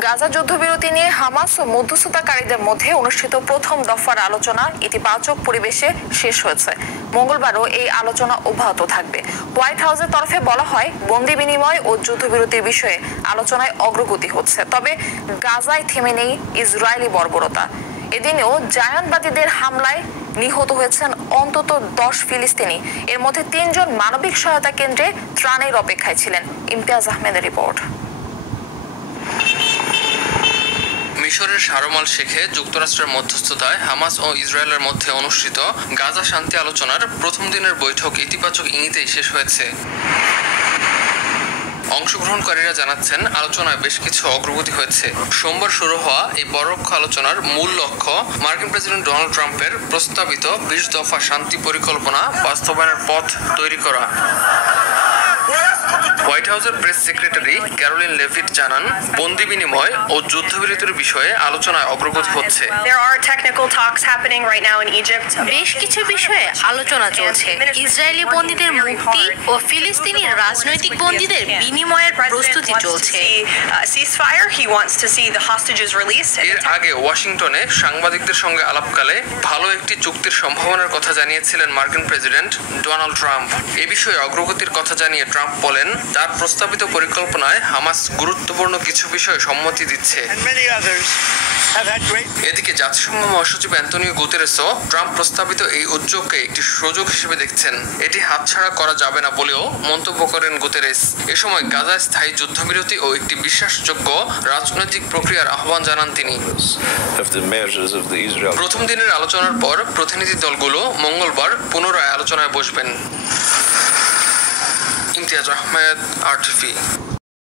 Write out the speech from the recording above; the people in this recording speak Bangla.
গাজা যুদ্ধবিরতি নিয়ে হামাস ও মধ্যস্থতাকারীদের মধ্যে অনুষ্ঠিত প্রথম দফার আলোচনা ইতিবাচক পরিবেশে শেষ হয়েছে। মঙ্গলবারও এই আলোচনা অব্যাহত থাকবে। হোয়াইট হাউসের তরফে বলা হয়, বন্দি বিনিময় ও যুদ্ধবিরতির বিষয়ে আলোচনায় অগ্রগতি হচ্ছে, তবে গাজায় থেমে নেই ইসরায়েলি বর্বরতা। এদিনেও জায়নবাদীদের হামলায় নিহত হয়েছেন অন্তত 10 ফিলিস্তিনি। এর মধ্যে 3 জন মানবিক সহায়তা কেন্দ্রে ত্রাণের অপেক্ষায় ছিলেন। ইমতিয়াজ আহমেদের রিপোর্ট। মিশরের শারম আল শেখে যুক্তরাষ্ট্রের মধ্যস্থতায় হামাস ও ইসরায়েলের মধ্যে অনুষ্ঠিত গাজা শান্তি আলোচনার প্রথম দিনের বৈঠক ইতিবাচক ইঙ্গিতেই শেষ হয়েছে। অংশগ্রহণকারীরা জানাচ্ছেন, আলোচনায় বেশ কিছু অগ্রগতি হয়েছে। সোমবার শুরু হওয়া এই পরোক্ষ আলোচনার মূল লক্ষ্য মার্কিন প্রেসিডেন্ট ডোনাল্ড ট্রাম্পের প্রস্তাবিত 20 দফা শান্তি পরিকল্পনা বাস্তবায়নের পথ তৈরি করা। হোয়াইট হাউসের প্রেস সেক্রেটারি ক্যারোলিন লেভিট জানান, বন্দি বিনিময় ও যুদ্ধবিরতির বিষয়ে আলোচনায় অগ্রগতি হচ্ছে। বেশ কিছু বিষয়ে আলোচনা চলছে। ইসরায়েলি বন্দীদের মুক্তি ও ফিলিস্তিনি রাজনৈতিক বন্দীদের বিনিময়ের প্রস্তুতি চলছে। এর আগে ওয়াশিংটনে সাংবাদিকদের সঙ্গে আলাপকালে ভালো একটি চুক্তির সম্ভাবনার কথা জানিয়েছিলেন মার্কিন প্রেসিডেন্ট ডোনাল্ড ট্রাম্প। এ বিষয়ে অগ্রগতির কথা জানিয়ে ট্রাম্প বলেন, তার প্রস্তাবিত পরিকল্পনায় হামাস গুরুত্বপূর্ণ কিছু বিষয়ে সম্মতি দিচ্ছে। এদিকে জাতিসংঘ মহাসচিব অ্যান্তনিও গুতেরেসও ট্রাম্প প্রস্তাবিত এই উদ্যোগকে একটি সুযোগ হিসেবে দেখছেন। এটি হাতছাড়া করা যাবে না বলেও মন্তব্য করেন গুতেরেস। এ সময় গাজায় স্থায়ী যুদ্ধবিরতি ও একটি বিশ্বাসযোগ্য রাজনৈতিক প্রক্রিয়ার আহ্বান জানান তিনি। প্রথম দিনের আলোচনার পর প্রতিনিধি দলগুলো মঙ্গলবার পুনরায় আলোচনায় বসবেন। ইমতিয়াজ আহমেদ, RTV।